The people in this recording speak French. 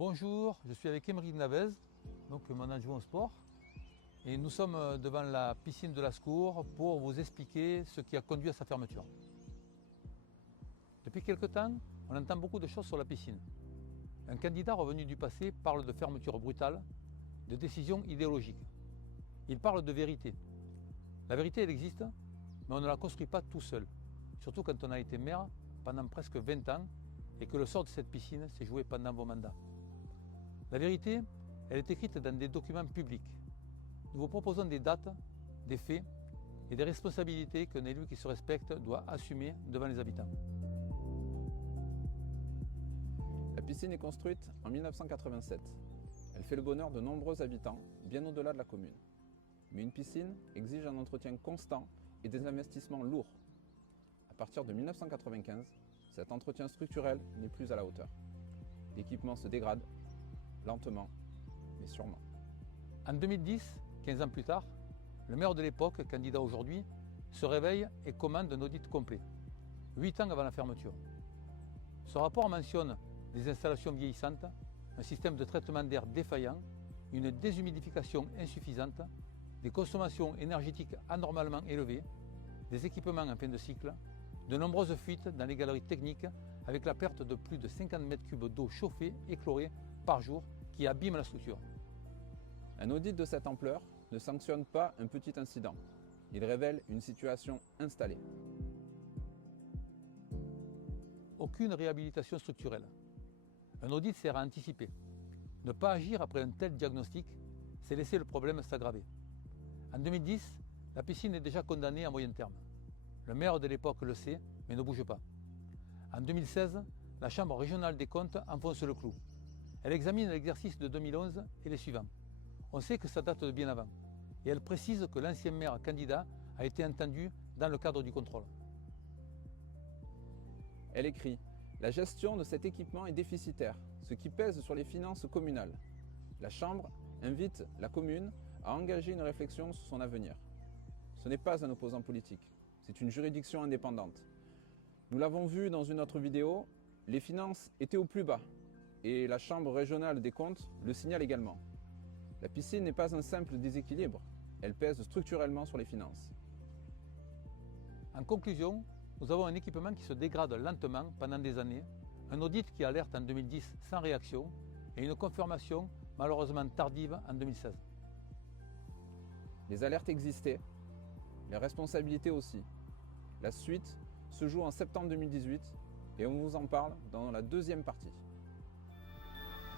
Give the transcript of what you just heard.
Bonjour, je suis avec Émeric Navez, donc mon adjoint au sport. Et nous sommes devant la piscine de Lascours pour vous expliquer ce qui a conduit à sa fermeture. Depuis quelque temps, on entend beaucoup de choses sur la piscine. Un candidat revenu du passé parle de fermeture brutale, de décision idéologique. Il parle de vérité. La vérité, elle existe, mais on ne la construit pas tout seul. Surtout quand on a été maire pendant presque 20 ans et que le sort de cette piscine s'est joué pendant vos mandats. La vérité, elle est écrite dans des documents publics. Nous vous proposons des dates, des faits et des responsabilités qu'un élu qui se respecte doit assumer devant les habitants. La piscine est construite en 1987. Elle fait le bonheur de nombreux habitants, bien au-delà de la commune. Mais une piscine exige un entretien constant et des investissements lourds. À partir de 1995, cet entretien structurel n'est plus à la hauteur. L'équipement se dégrade, lentement, mais sûrement. En 2010, 15 ans plus tard, le maire de l'époque, candidat aujourd'hui, se réveille et commande un audit complet, 8 ans avant la fermeture. Ce rapport mentionne des installations vieillissantes, un système de traitement d'air défaillant, une déshumidification insuffisante, des consommations énergétiques anormalement élevées, des équipements en fin de cycle, de nombreuses fuites dans les galeries techniques avec la perte de plus de 50 mètres cubes d'eau chauffée et chlorée par jour qui abîme la structure. Un audit de cette ampleur ne sanctionne pas un petit incident. Il révèle une situation installée. Aucune réhabilitation structurelle. Un audit sert à anticiper. Ne pas agir après un tel diagnostic, c'est laisser le problème s'aggraver. En 2010, la piscine est déjà condamnée à moyen terme. Le maire de l'époque le sait, mais ne bouge pas. En 2016, la Chambre régionale des comptes enfonce le clou. Elle examine l'exercice de 2011 et les suivants. On sait que ça date de bien avant. Et elle précise que l'ancien maire candidat a été entendu dans le cadre du contrôle. Elle écrit « La gestion de cet équipement est déficitaire, ce qui pèse sur les finances communales. La Chambre invite la commune à engager une réflexion sur son avenir. Ce n'est pas un opposant politique, c'est une juridiction indépendante. Nous l'avons vu dans une autre vidéo, les finances étaient au plus bas et la Chambre régionale des comptes le signale également. La piscine n'est pas un simple déséquilibre, elle pèse structurellement sur les finances. » En conclusion, nous avons un équipement qui se dégrade lentement pendant des années, un audit qui alerte en 2010 sans réaction et une confirmation malheureusement tardive en 2016. Les alertes existaient, les responsabilités aussi. La suite se joue en septembre 2018 et on vous en parle dans la deuxième partie.